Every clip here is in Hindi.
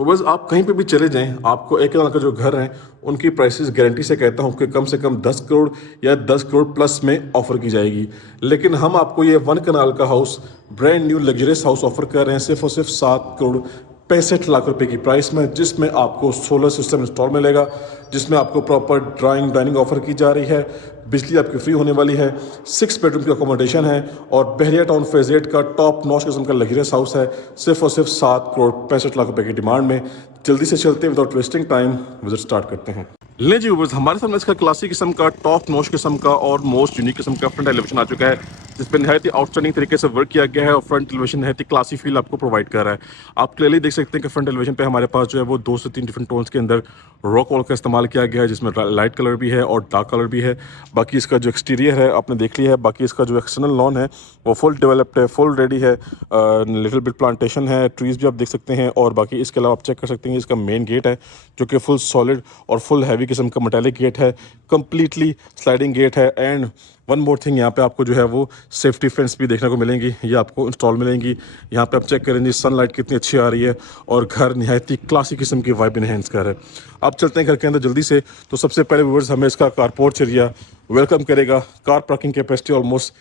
और बस आप कहीं पे भी चले जाएं, आपको एक कनाल का जो घर है उनकी प्राइसेस गारंटी से कहता हूं कि कम से कम 10 करोड़ या 10 करोड़ प्लस में ऑफर की जाएगी। लेकिन हम आपको ये 1 कनाल का house, brand new luxurious house offer कर रहे हैं सिर्फ और सिर्फ 7 करोड़ 65 लाख रुपए की प्राइस में, जिसमें आपको सोलर सिस्टम इंस्टॉल मिलेगा, जिसमें आपको प्रॉपर ड्राइंग डाइनिंग ऑफर की जा रही है, बिजली आपकी फ्री होने वाली है, 6 बेडरूम की अकोमोडेशन है और बहरिया टाउन फेज 8 का टॉप नॉच किस्म का लग्जरियस हाउस है सिर्फ और सिर्फ 7 करोड़ 65 लाख रुपए की डिमांड में। जल्दी से चलते हैं, without wasting time visit start करते हैं। ले जी व्यूअर्स, हमारे सामने इसका क्लासिक किस्म का टॉप नॉच किस्म का और मोस्ट यूनिक किस्म का फ्रंट एलिवेशन आ चुका है, जिस पर नहायत ही आउटस्टैंडिंग तरीके से वर्क किया गया है और फ्रंट एलिवेशन नहायत ही क्लासी फील आपको प्रोवाइड कर रहा है। आप क्लियरली देख सकते हैं कि फ्रंट एलिवेशन पे हमारे पास जो है वो 2 से 3 डिफरेंट टोन्स के अंदर रॉक वॉल का इस्तेमाल किया गया है, जिसमें लाइट कलर भी है और डार्क कलर भी है। बाकी इसका जो एक्सटीरियर है आपने देख लिया है। बाकी इसका जो एक्सटर्नल लॉन है वो फुल डेवलप्ड है, फुल रेडी है, लिटिल बिट प्लांटेशन है, ट्रीज भी आप देख सकते हैं। और बाकी इसके अलावा आप चेक कर सकते हैं इसका मेन गेट है जो कि फुल सॉलिड और फुल हैवी किस्म का मेटालिक गेट है, कंप्लीटली स्लाइडिंग गेट है। एंड वन मोर थिंग, यहाँ पे आपको जो है वो सेफ्टी फेंस भी देखने को मिलेंगी, ये आपको इंस्टॉल मिलेंगी। यहाँ पे आप चेक करेंगे सनलाइट कितनी अच्छी आ रही है और घर निहायत ही क्लासी किस्म की वाइब इनहेंस कर है। अब चलते हैं घर के अंदर जल्दी से। तो सबसे पहले व्यूअर्स हमें इसका कारपोर्च एरिया वेलकम करेगा। कार पार्किंग कैपेसिटी ऑलमोस्ट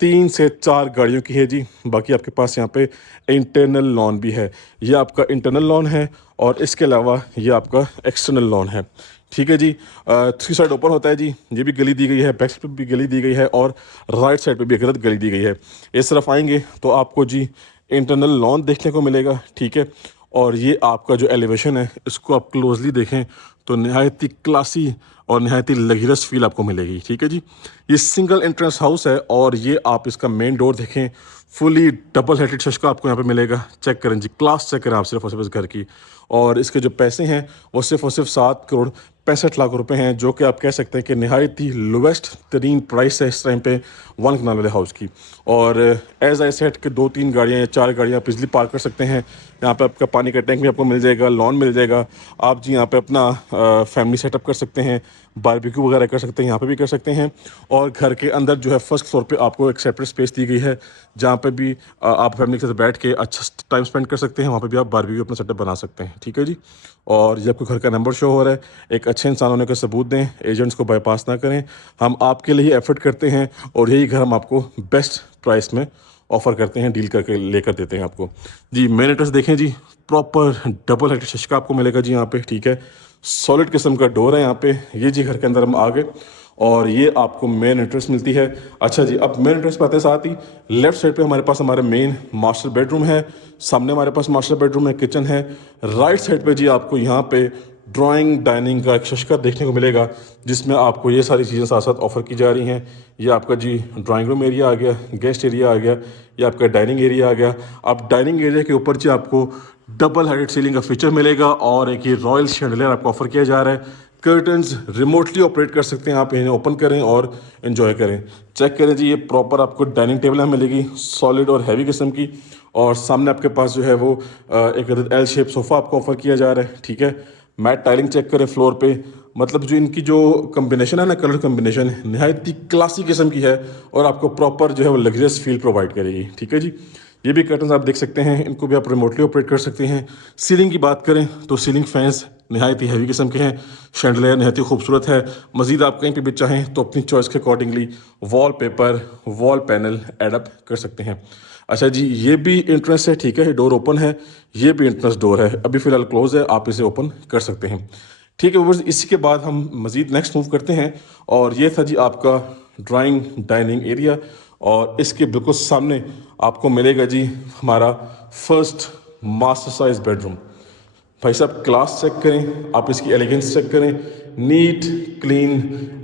3 से 4 गाड़ियों की है जी। बाकी आपके पास यहाँ पे इंटरनल लॉन भी है, ये आपका इंटरनल लॉन है और इसके अलावा ये आपका एक्सटर्नल लॉन है। ठीक है जी। 3 साइड ओपन होता है जी। ये भी गली दी गई है, बैक साइड पे भी गली दी गई है और राइट साइड पे भी एक गली दी गई है। इस तरफ आएंगे तो आपको जी इंटरनल लॉन देखने को मिलेगा। ठीक है, और ये आपका जो एलिवेशन है इसको आप क्लोजली देखें तो नहायत ही क्लासी और नहायत ही लग्जरियस फील आपको मिलेगी। ठीक है जी, ये सिंगल एंट्रेंस हाउस है और ये आप इसका मेन डोर देखें, फुली डबल हेडेड शशका आपको यहाँ पे मिलेगा। चेक करें जी, क्लास चेक करें आप सिर्फ और सिर्फ इस घर की। और इसके जो पैसे हैं वो सिर्फ और सिर्फ 7 करोड़ 65 लाख रुपए हैं, जो कि आप कह सकते हैं कि नहायत ही लोवेस्ट तरीन प्राइस है इस टाइम पे 1 कनाल वाले हाउस की। और एज आई सेट के 2-3 गाड़ियाँ या 4 गाड़ियाँ आप इजली पार्क कर सकते हैं। यहाँ पे आपका पानी का टैंक भी आपको मिल जाएगा, लॉन मिल जाएगा। आप जी यहाँ पे अपना फैमिली सेटअप कर सकते हैं, बारबेक्यू वगैरह कर सकते हैं, यहाँ पे भी कर सकते हैं। और घर के अंदर जो है फर्स्ट फ्लोर पे आपको एक सेपरेट स्पेस दी गई है, जहाँ पे भी आप फैमिली के साथ बैठ के अच्छा टाइम स्पेंड कर सकते हैं। वहाँ पे भी आप बारबेक्यू अपना सेटअप बना सकते हैं। ठीक है जी। और ये आपको घर का नंबर शो हो रहा है, एक अच्छे इंसान होने का सबूत दें, एजेंट्स को बाईपास ना करें। हम आपके लिए एफर्ट करते हैं और यही घर हम आपको बेस्ट प्राइस में ऑफर करते हैं, डील करके लेकर देते हैं आपको जी। मेन एड्रेस देखें जी, प्रॉपर डबल हेडेड शशका आपको मिलेगा जी यहाँ पे। ठीक है, सॉलिड किस्म का डोर है यहाँ पे। ये जी घर के अंदर हम आ गए और ये आपको मेन एंट्रेंस मिलती है। अच्छा जी, अब मेन एंट्रेंस पे आते हैं, साथ ही लेफ्ट साइड पे हमारे पास हमारे मेन मास्टर बेडरूम है। सामने हमारे पास मास्टर बेडरूम है, किचन है। राइट साइड पे जी आपको यहाँ पे ड्राइंग डाइनिंग का एक शशका देखने को मिलेगा, जिसमें आपको ये सारी चीज़ें साथ साथ ऑफर की जा रही हैं। ये आपका जी ड्राइंग रूम एरिया आ गया, गेस्ट एरिया आ गया, ये आपका डाइनिंग एरिया आ गया। अब डाइनिंग एरिया के ऊपर जी आपको डबल हाइटेड सीलिंग का फीचर मिलेगा और एक ये रॉयल शैंडलियर आपको ऑफर किया जा रहा है। कर्टन्स रिमोटली ऑपरेट कर सकते हैं, आप इन्हें ओपन करें और एंजॉय करें। चेक करें जी, ये प्रॉपर आपको डाइनिंग टेबल है मिलेगी, सॉलिड और हैवी किस्म की। और सामने आपके पास जो है वो एक एल शेप सोफ़ा आपको ऑफर किया जा रहा है। ठीक है, मैट टाइलिंग चेक करें फ्लोर पे, मतलब जो इनकी जो कम्बिनेशन है ना, कलर कम्बिनेशन नहायत ही क्लासी किस्म की है और आपको प्रॉपर जो है वो लग्जरियस फील प्रोवाइड करेगी। ठीक है जी, ये भी कर्टन्स आप देख सकते हैं, इनको भी आप रिमोटली ऑपरेट कर सकते हैं। सीलिंग की बात करें तो सीलिंग फैंस नहायत ही हैवी किस्म के हैं, शैंडलियर नहायत ही खूबसूरत है। मजीद आप कहीं पे भी चाहें तो अपनी चॉइस के accordingly wall paper, wall panel add up कर सकते हैं। अच्छा जी, ये भी इंट्रेंस है। ठीक है, डोर ओपन है, ये भी इंट्रेंस डोर है, अभी फ़िलहाल क्लोज है, आप इसे ओपन कर सकते हैं। ठीक है व्यूअर्स, इसी के बाद हम मज़ीद नेक्स्ट मूव करते हैं और ये था जी आपका ड्राइंग डाइनिंग एरिया। और इसके बिल्कुल सामने आपको मिलेगा जी हमारा फर्स्ट मास्टर साइज बेडरूम। भाई साहब क्लास चेक करें, आप इसकी एलिगेंस चेक करें, नीट क्लीन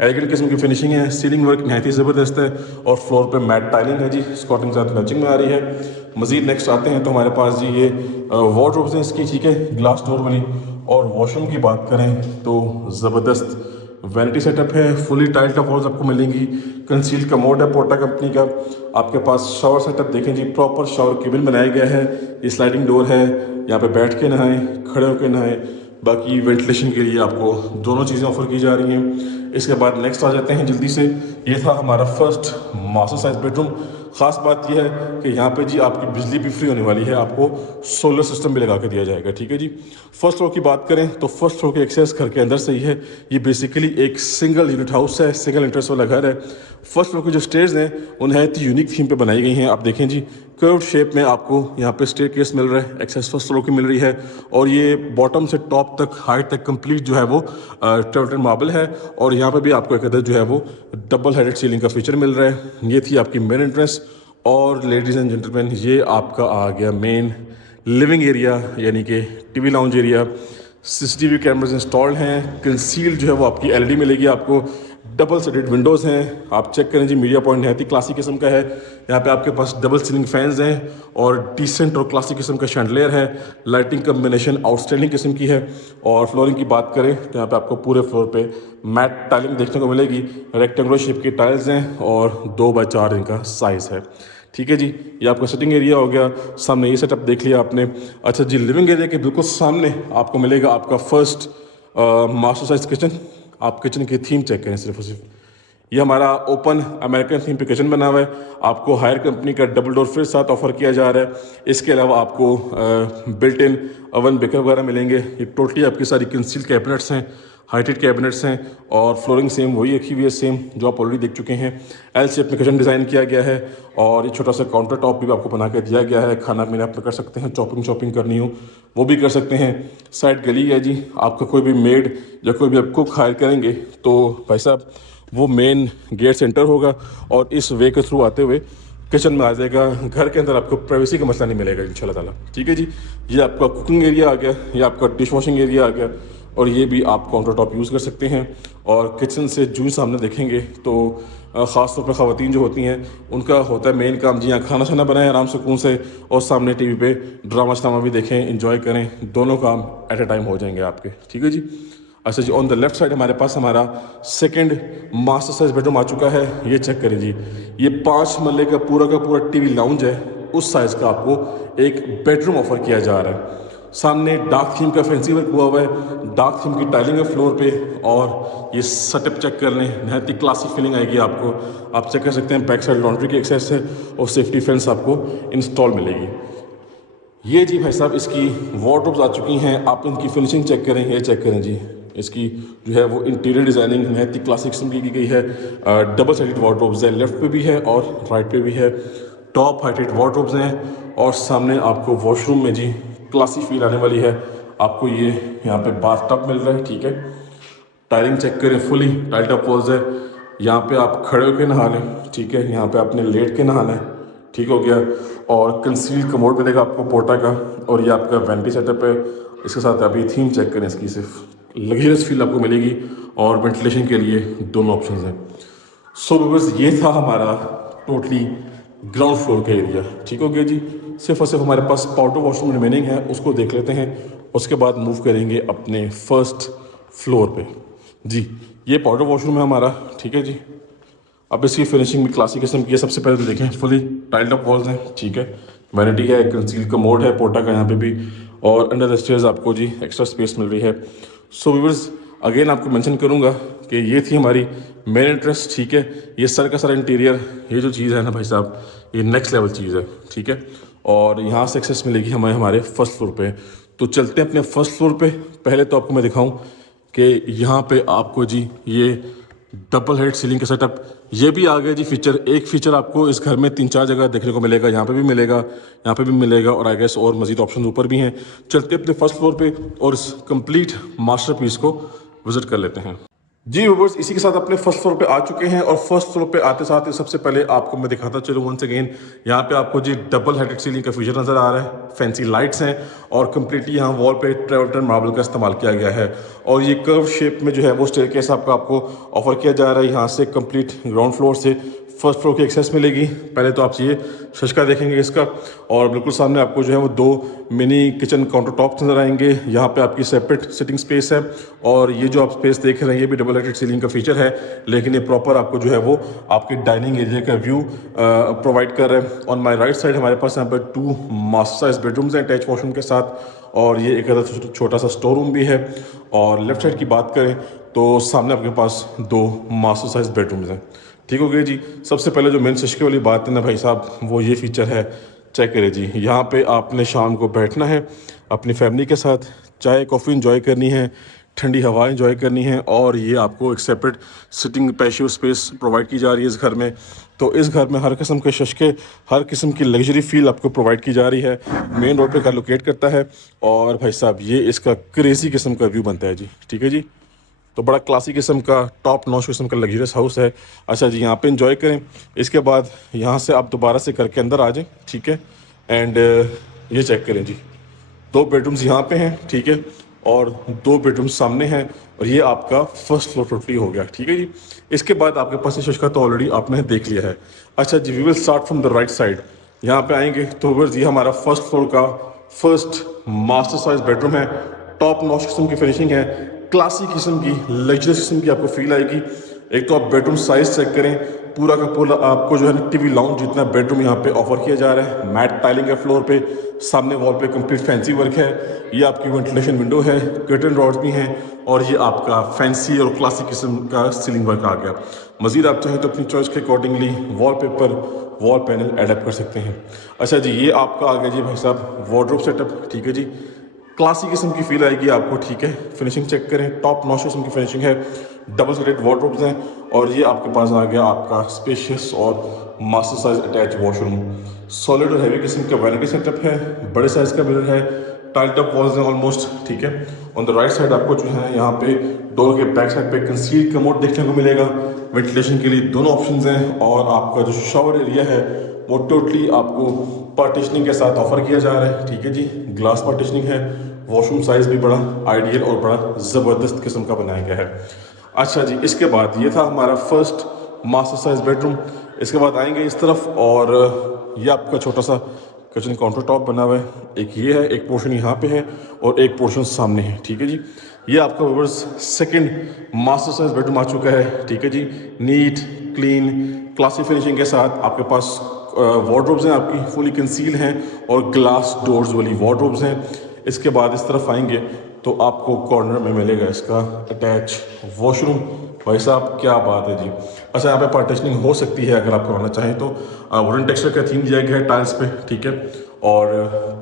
एलिगेंट किस्म की फिनिशिंग है। सीलिंग वर्क नहायत ही ज़बरदस्त है और फ्लोर पे मैट टाइलिंग है जी, स्कॉटिंग साथ मैचिंग में आ रही है। मज़ीद नेक्स्ट आते हैं तो हमारे पास जी ये वार्डरोब्स हैं इसकी। ठीक है, ग्लास डोर वाली। और वॉशरूम की बात करें तो ज़बरदस्त वैनिटी सेटअप है, फुली टाइल्ड टॉप वॉल्स आपको मिलेंगी, कंसील कमोड है पोर्टा कंपनी का। आपके पास शावर सेटअप देखें जी, प्रॉपर शावर केबिन बनाया गया है, ये स्लाइडिंग डोर है, यहाँ पे बैठ के नहाएं, खड़े होकर नहाएं। बाकी वेंटिलेशन के लिए आपको दोनों चीज़ें ऑफर की जा रही हैं। इसके बाद नेक्स्ट आ जाते हैं जल्दी से, ये था हमारा फर्स्ट मास्टर साइज बेडरूम। ख़ास बात यह है कि यहाँ पे जी आपकी बिजली भी फ्री होने वाली है, आपको सोलर सिस्टम भी लगा के दिया जाएगा। ठीक है जी। फर्स्ट फ्लोर की बात करें तो फर्स्ट फ्लोर की एक्सेस घर के अंदर से ही है। ये बेसिकली एक सिंगल यूनिट हाउस है, सिंगल इंटरेस्ट वाला घर है। फर्स्ट फ्लोर की जो स्टेयर्स हैं वो नहायत ही यूनिक थीम पे बनाई गई हैं। आप देखें जी, कर्व शेप में आपको यहाँ पे स्टेयर केस मिल रहा है, एक्सेस फर्स्ट फ्लोर की मिल रही है, और ये बॉटम से टॉप तक हाइट तक कंप्लीट जो है वो ट्रेवल्टन मार्बल है। और यहाँ पे भी आपको एक अदर जो है वो डबल हेडेड सीलिंग का फीचर मिल रहा है। ये थी आपकी मेन एंट्रेंस। और लेडीज़ एंड जेंटलमैन, ये आपका आ गया मेन लिविंग एरिया, यानी कि TV lounge area. CCTV cameras installed हैं। कंसील जो है वो आपकी एलईडी मिलेगी आपको। डबल सेटेड विंडोज़ हैं। आप चेक करें जी, मीडिया पॉइंट नहायत ही क्लासिक किस्म का है। यहाँ पे आपके पास डबल सीलिंग फैंस हैं और डिसेंट और क्लासिक किस्म का शैंडलियर है। लाइटिंग कम्बिनेशन आउटस्टैंडिंग किस्म की है। और फ्लोरिंग की बात करें तो यहाँ पे आपको पूरे फ्लोर पे मैट टाइलिंग देखने को मिलेगी। रेक्टेंगुलर शेप की टाइल्स हैं और 2x4 इनका साइज़ है। ठीक है जी। ये आपका सिटिंग एरिया हो गया। सामने ये सेटअप देख लिया आपने। अच्छा जी, लिविंग एरिया के बिल्कुल सामने आपको मिलेगा आपका फर्स्ट मास्टर साइज किचन। आप किचन की थीम चेक करें सिर्फ और सिर्फ। ये हमारा ओपन अमेरिकन थीम पे किचन बना हुआ है। आपको हायर कंपनी का डबल डोर फ्रिज साथ ऑफर किया जा रहा है। इसके अलावा आपको बिल्ट इन ओवन बेकर वगैरह मिलेंगे। ये टोटली आपकी सारी कंसील कैबिनेट्स हैं, हाइटेड कैबिनेट्स हैं, और फ्लोरिंग सेम वही रखी हुई है, सेम जो आप ऑलरेडी देख चुके हैं। एल शेप में किचन डिज़ाइन किया गया है। और ये छोटा सा काउंटर टॉप भी आपको बना के दिया गया है। खाना पीना आप कर सकते हैं, चॉपिंग करनी हो वो भी कर सकते हैं। साइड गली है जी। आपका कोई भी मेड या कोई भी आप कुक हायर करेंगे तो भाई साहब वो मेन गेट से एंटर होगा और इस वे के थ्रू आते हुए किचन में आ जाएगा। घर के अंदर आपको प्राइवेसी का मसला नहीं मिलेगा इंशाल्लाह ताला। ठीक है जी। ये आपका कुकिंग एरिया आ गया, ये आपका डिश वॉशिंग एरिया आ गया, और ये भी आप काउंटर टॉप यूज़ कर सकते हैं। और किचन से जो सामने देखेंगे तो ख़ास तौर पर ख़वातीन जो होती हैं उनका होता है मेन काम जी, यहाँ खाना छाना बनाएं आराम सुकून से, और सामने टीवी पे ड्रामा श्रामा भी देखें, इंजॉय करें। दोनों काम एट ए टाइम हो जाएंगे आपके। ठीक है जी। अच्छा जी, ऑन द लेफ्ट साइड हमारे पास हमारा सेकंड मास्टर साइज बेडरूम आ चुका है। ये चेक करें जी, ये 5 मरले का पूरा टीवी लाउंज है। उस साइज़ का आपको एक बेडरूम ऑफर किया जा रहा है। सामने डार्क थीम का फैंसी वर्क हुआ हुआ है, डार्क थीम की टाइलिंग है फ्लोर पे। और ये सेटअप चेक कर लें, नहायत ही क्लासिक फीलिंग आएगी आपको। आप चेक कर सकते हैं, बैक साइड लॉन्ड्री की एक्सेस है और सेफ्टी फेंस आपको इंस्टॉल मिलेगी। ये जी भाई साहब इसकी वार्डरोब्स आ चुकी हैं। आप इनकी फिनिशिंग चेक करें, ये चेक करें जी, इसकी जो है वो इंटीरियर डिज़ाइनिंग नहायत ही क्लासिक किस्म की गई है। डबल साइडेड वार्डरोब्स है, लेफ्ट पे भी है और राइट पे भी है। टॉप हाइटेड वार्डरोब्स हैं। और सामने आपको वॉशरूम में जी क्लासी फील आने वाली है। आपको ये यहाँ पे बाथ टब मिल रहा है। ठीक है। टाइलिंग चेक करें, फुली टाइल्ड अप वॉल्स है। यहाँ पे आप खड़े होकर नहा लें। ठीक है। यहाँ पे आपने लेट के नहाना है। ठीक हो गया। और कंसील कमोड मिलेगा आपको पोर्टा का, और ये आपका वैनिटी सेटअप है। इसके साथ अभी थीम चेक करें, इसकी सिर्फ लग्जरियस फील आपको मिलेगी, और वेंटिलेशन के लिए दोनों ऑप्शन हैं। सो व्यूअर्स, ये था हमारा टोटली ग्राउंड फ्लोर का एरिया। ठीक हो गया जी। सिर्फ और सिर्फ हमारे पास पाउडर वॉशरूम रिमेनिंग है, उसको देख लेते हैं। उसके बाद मूव करेंगे अपने फर्स्ट फ्लोर पे। जी, ये पाउडर वॉशरूम है हमारा। ठीक है जी। अब इसकी फिनिशिंग भी क्लासिक किस्म की है। सबसे पहले तो देखें, फुली टाइल्ड अप वॉल्स हैं। ठीक है। वैनिटी है, कंसील कमोड है पोर्टा का यहाँ पे भी, और अंडर द स्टेयर्स आपको जी एक्स्ट्रा स्पेस मिल रही है। सो व्यूअर्स, अगेन आपको मेंशन करूँगा कि ये थी हमारी मेन एंट्रेंस। ठीक है। ये सर का सारा इंटीरियर, ये जो चीज़ है ना भाई साहब, ये नेक्स्ट लेवल चीज़ है। ठीक है। और यहाँ से एक्सेस मिलेगी हमें हमारे फर्स्ट फ्लोर पे। तो चलते हैं अपने फर्स्ट फ्लोर पे। पहले तो आपको मैं दिखाऊँ कि यहाँ पे आपको जी ये डबल हेड सीलिंग का सेटअप, ये भी आ गया जी फीचर। एक फीचर आपको इस घर में 3-4 जगह देखने को मिलेगा। यहाँ पे भी मिलेगा, यहाँ पे भी मिलेगा, और आई गेस और मजीद ऑप्शन ऊपर भी हैं। चलते अपने फर्स्ट फ्लोर पे और इस कंप्लीट मास्टरपीस को विजिट कर लेते हैं। जी व्यूअर्स, इसी के साथ अपने फर्स्ट फ्लोर पे आ चुके हैं। और फर्स्ट फ्लोर पे आते साथ ही सबसे पहले आपको मैं दिखाता चलूँ वंस अगेन, यहाँ पे आपको जी डबल हेडेड सीलिंग का फीचर नज़र आ रहा है। फैंसी लाइट्स हैं और कम्प्लीटली यहाँ वॉल पे ट्रेवल्टन मार्बल का इस्तेमाल किया गया है। और ये कर्व शेप में जो है वो स्टेयरकेस आपको ऑफर किया जा रहा है। यहाँ से कंप्लीट ग्राउंड फ्लोर से फर्स्ट फ्लोर की एक्सेस मिलेगी। पहले तो आप ये शशका देखेंगे इसका, और बिल्कुल सामने आपको जो है वो 2 मिनी किचन काउंटर टॉप नज़र आएंगे। यहाँ पे आपकी सेपरेट सिटिंग स्पेस है, और ये जो आप स्पेस देख रहे हैं ये भी डबल हेडेड सीलिंग का फीचर है, लेकिन ये प्रॉपर आपको जो है वो आपके डाइनिंग एरिया का व्यू प्रोवाइड कर रहे हैं। ऑन माई राइट साइड हमारे पास यहाँ पर 2 मास्टर साइज बेडरूम्स हैं अटैच वॉशरूम के साथ, और ये एक छोटा सा स्टोर रूम भी है। और लेफ्ट साइड की बात करें तो सामने आपके पास 2 मास्टर साइज बेडरूम्स हैं। ठीक हो गया जी। सबसे पहले जो मेन चस्के वाली बात है ना भाई साहब, वो ये फीचर है, चेक करें जी। यहाँ पे आपने शाम को बैठना है अपनी फैमिली के साथ, चाय कॉफ़ी इंजॉय करनी है, ठंडी हवा इंजॉय करनी है, और ये आपको एक सेपरेट सिटिंग पैशियो स्पेस प्रोवाइड की जा रही है इस घर में। तो इस घर में हर किस्म के शशके, हर किस्म की लग्जरी फील आपको प्रोवाइड की जा रही है। मेन रोड पे घर लोकेट करता है, और भाई साहब ये इसका क्रेज़ी किस्म का व्यू बनता है जी। ठीक है जी, तो बड़ा क्लासी किस्म का, टॉप नॉच किस्म का लग्जरियस हाउस है। अच्छा जी, यहाँ पे इंजॉय करें। इसके बाद यहाँ से आप दोबारा से घर के अंदर आ जाएं, ठीक है। एंड ये चेक करें जी, 2 बेडरूम्स यहाँ पे हैं, ठीक है, और 2 बेडरूम्स सामने हैं, और ये आपका फर्स्ट फ्लोर टोटली हो गया। ठीक है जी। इसके बाद आपके पास ये शशका तो ऑलरेडी आपने देख लिया है। अच्छा जी, we will start from the right side. यहाँ पे आएंगे तो बस ये हमारा फर्स्ट फ्लोर का फर्स्ट मास्टर साइज बेडरूम है। टॉप नॉच किस्म की फिनिशिंग है, क्लासी किस्म की, लग्जरियस किस्म की आपको फील आएगी। एक तो आप बेडरूम साइज चेक करें, पूरा का पूरा आपको जो है ना टीवी लाउंज जितना बेडरूम यहाँ पे ऑफर किया जा रहा है। मैट टाइलिंग है फ्लोर पे, सामने वॉल पे कंप्लीट फैंसी वर्क है। ये आपकी वेंटिलेशन विंडो है, कर्टन रॉड्स भी हैं, और ये आपका फैंसी और क्लासिक किस्म का सीलिंग वर्क आ गया। मजीद आप चाहें तो अपनी चॉइस के accordingly wallpaper, wall panel adapt कर सकते हैं। अच्छा जी, ये आपका आ गया जी भाई साहब वार्डरोब सेटअप। ठीक है जी, क्लासी किस्म की फील आएगी आपको। ठीक है, फिनिशिंग चेक करें, टॉप नॉच किस्म की फिनिशिंग है, डबल साइडेड वार्डरोब्स हैं, और ये आपके पास आ गया आपका स्पेशियस और master size attach washroom. Solid और हैवी किस्म का वैनिटी सेटअप है, बड़े साइज का मिरर है, टाइल्ड अप वॉल्स हैं ऑलमोस्ट। ठीक है, ऑन द राइट साइड आपको जो है यहाँ पे डोर के बैक साइड पे कंसील्ड कमोड देखने को मिलेगा। वेंटिलेशन के लिए दोनों ऑप्शंस हैं, और आपका जो शावर एरिया है वो टोटली आपको पार्टीशनिंग के साथ ऑफर किया जा रहा है। ठीक है जी, ग्लास पार्टीशनिंग है, वॉशरूम साइज भी बड़ा आइडियल और बड़ा ज़बरदस्त किस्म का बनाया गया है। अच्छा जी, इसके बाद ये था हमारा फर्स्ट मास्टर साइज बेडरूम। इसके बाद आएंगे इस तरफ, और ये आपका छोटा सा किचन काउंटर टॉप बना हुआ है। एक ये है, एक पोर्शन यहाँ पे है, और एक पोर्शन सामने है। ठीक है जी, ये आपका viewers second master size bedroom आ चुका है। ठीक है जी, नीट क्लीन क्लासी फिनिशिंग के साथ आपके पास वार्डरोब्स हैं, आपकी फुली कंसील हैं, और ग्लास डोर्स वाली वार्डरोब्स हैं। इसके बाद इस तरफ आएंगे तो आपको कॉर्नर में मिलेगा इसका अटैच वॉशरूम। भाई साहब क्या बात है जी। अच्छा, यहाँ पे पार्टीशनिंग हो सकती है अगर आप करवाना चाहें तो। वुडन टेक्सचर का थीम दिया गया है टाइल्स पे। ठीक है, और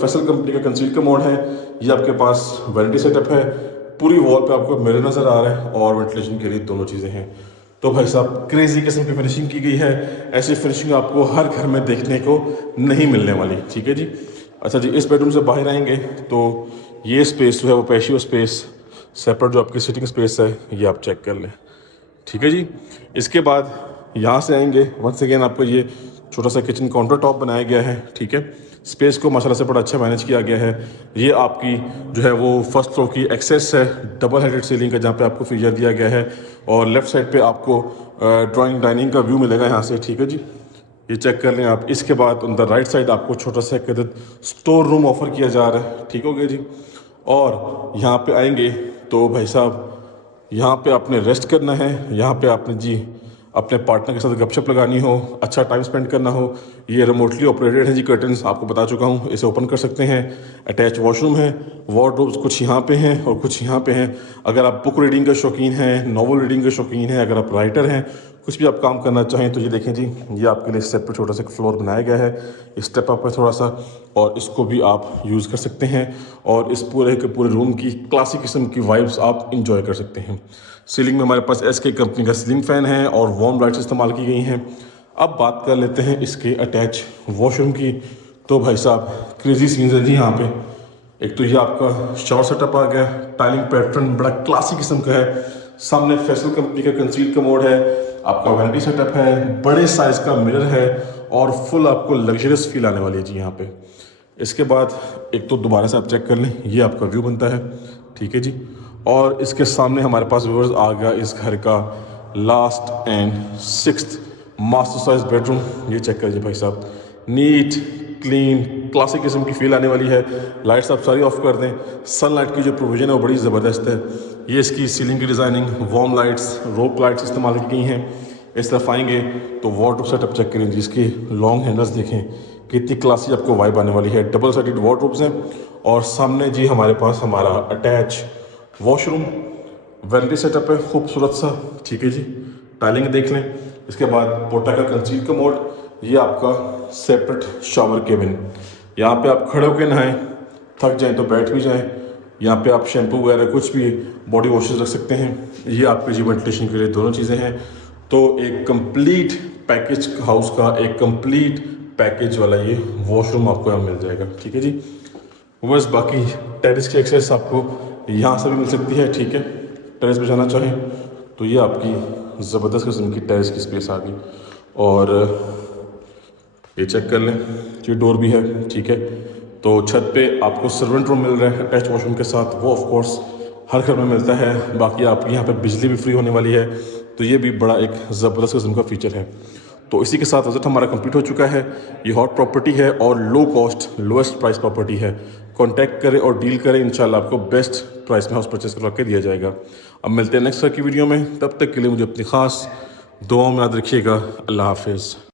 फेसल कंपनी का कंसील का मोड है। ये आपके पास वैनिटी सेटअप है, पूरी वॉल पे आपको मिरर नज़र आ रहा है, और वेंटिलेशन के लिए दोनों चीज़ें हैं। तो भाई साहब क्रेजी किस्म की फिनिशिंग की गई है। ऐसी फिनिशिंग आपको हर घर में देखने को नहीं मिलने वाली। ठीक है जी। अच्छा जी, इस बेडरूम से बाहर आएंगे तो ये स्पेस जो है वो पैशियो स्पेस, सेपरेट जो आपकी सिटिंग स्पेस है, ये आप चेक कर लें। ठीक है जी। इसके बाद यहाँ से आएंगे, वंस अगेन आपको ये छोटा सा किचन काउंटर टॉप बनाया गया है। ठीक है, स्पेस को माशाल्लाह से बड़ा अच्छा मैनेज किया गया है। ये आपकी जो है वो फर्स्ट फ्लोर की एक्सेस है, डबल हेडेड सीलिंग का, जहाँ पे आपको फीचर दिया गया है, और लेफ्ट साइड पे आपको ड्राइंग डाइनिंग का व्यू मिलेगा यहाँ से। ठीक है जी, ये चेक कर लें आप। इसके बाद ऑन द राइट साइड आपको छोटा सा एक स्टोर रूम ऑफर किया जा रहा है। ठीक हो गया जी। और यहाँ पे आएंगे तो भाई साहब यहाँ पे आपने रेस्ट करना है, यहाँ पे आपने जी अपने पार्टनर के साथ गपशप लगानी हो, अच्छा टाइम स्पेंड करना हो, ये रिमोटली ऑपरेटेड है जी। कर्टन्स आपको बता चुका हूँ, इसे ओपन कर सकते हैं। अटैच वॉशरूम है, वार्डरोब्स कुछ यहाँ पे हैं और कुछ यहाँ पे हैं। अगर आप बुक रीडिंग के शौकीन हैं, नॉवल रीडिंग के शौकीन हैं, अगर आप राइटर हैं, कुछ भी आप काम करना चाहें तो ये देखें जी, ये आपके लिए स्टेप पर छोटा सा फ्लोर बनाया गया है। इस स्टेप अप है थोड़ा सा, और इसको भी आप यूज़ कर सकते हैं, और इस पूरे के पूरे रूम की क्लासिक किस्म की वाइब्स आप इंजॉय कर सकते हैं। सीलिंग में हमारे पास SK कंपनी का सीलिंग फ़ैन है, और वार्म लाइट्स इस्तेमाल की गई हैं। अब बात कर लेते हैं इसके अटैच वॉशरूम की। तो भाई साहब क्रेजी सीन्स है जी यहाँ पे। एक तो ये आपका शावर सेटअप आ गया, टाइलिंग पैटर्न बड़ा क्लासिक किस्म का है। सामने फेसल कंपनी का कंसील का मोड है, आपका वैनिटी सेटअप है, बड़े साइज का मिरर है, और फुल आपको लग्जरियस फील आने वाली है जी यहाँ पे। इसके बाद एक तो दोबारा से आप चेक कर लें, ये आपका व्यू बनता है। ठीक है जी। और इसके सामने हमारे पास व्यूअर्स आ गया इस घर का last and 6th master size bedroom. ये चेक करिए भाई साहब, नीट क्लीन क्लासिक किस्म की फील आने वाली है। लाइट्स आप सारी ऑफ कर दें, सनलाइट की जो प्रोविजन है वो बड़ी ज़बरदस्त है। ये इसकी सीलिंग की डिज़ाइनिंग, वार्म लाइट्स, रोप लाइट्स इस्तेमाल की गई हैं। इस तरफ आएंगे तो वार्डरोब सेटअप चेक करें जिसकी लॉन्ग हैंडल्स देखें, कितनी क्लासी आपको वाइब आने वाली है। डबल साइडेड वार्डरोब्स हैं, और सामने जी हमारे पास हमारा अटैच वॉशरूम, वैनिटी सेटअप है खूबसूरत सा। ठीक है जी, टाइलिंग देख लें। इसके बाद पोटा का कंसील कमोड, ये आपका सेपरेट शावर केबिन। यहाँ पे आप खड़े होकर नहाएं, थक जाएं तो बैठ भी जाएं। यहाँ पे आप शैम्पू वगैरह कुछ भी बॉडी वॉशेस रख सकते हैं। ये आपके जी वेंटिलेशन के लिए दोनों चीज़ें हैं। तो एक कंप्लीट पैकेज हाउस का एक कंप्लीट पैकेज वाला ये वॉशरूम आपको यहाँ मिल जाएगा। ठीक है जी। बस बाकी टेरेस की एक्सेस आपको यहाँ से भी मिल सकती है। ठीक है, टेरेस पे जाना चाहें तो ये आपकी ज़बरदस्त किस्म की टेरेस की स्पेस आ गई। और ये चेक कर लें, ये डोर भी है। ठीक है, तो छत पे आपको सर्वेंट रूम मिल रहा है अटैच वॉशरूम के साथ, वो ऑफ कोर्स हर घर में मिलता है। बाकी आपकी यहाँ पे बिजली भी फ्री होने वाली है, तो ये भी बड़ा एक ज़बरदस्त किस्म का फीचर है। तो इसी के साथ विजिट हमारा कंप्लीट हो चुका है। ये हॉट प्रॉपर्टी है और low cost lowest price property है। कॉन्टैक्ट करें और डील करें, इंशाल्लाह आपको बेस्ट प्राइस में हाउस परचेस करवा के दिया जाएगा। अब मिलते हैं नेक्स्ट की वीडियो में, तब तक के लिए मुझे अपनी ख़ास दुआओं में याद रखिएगा। अल्लाह हाफिज़।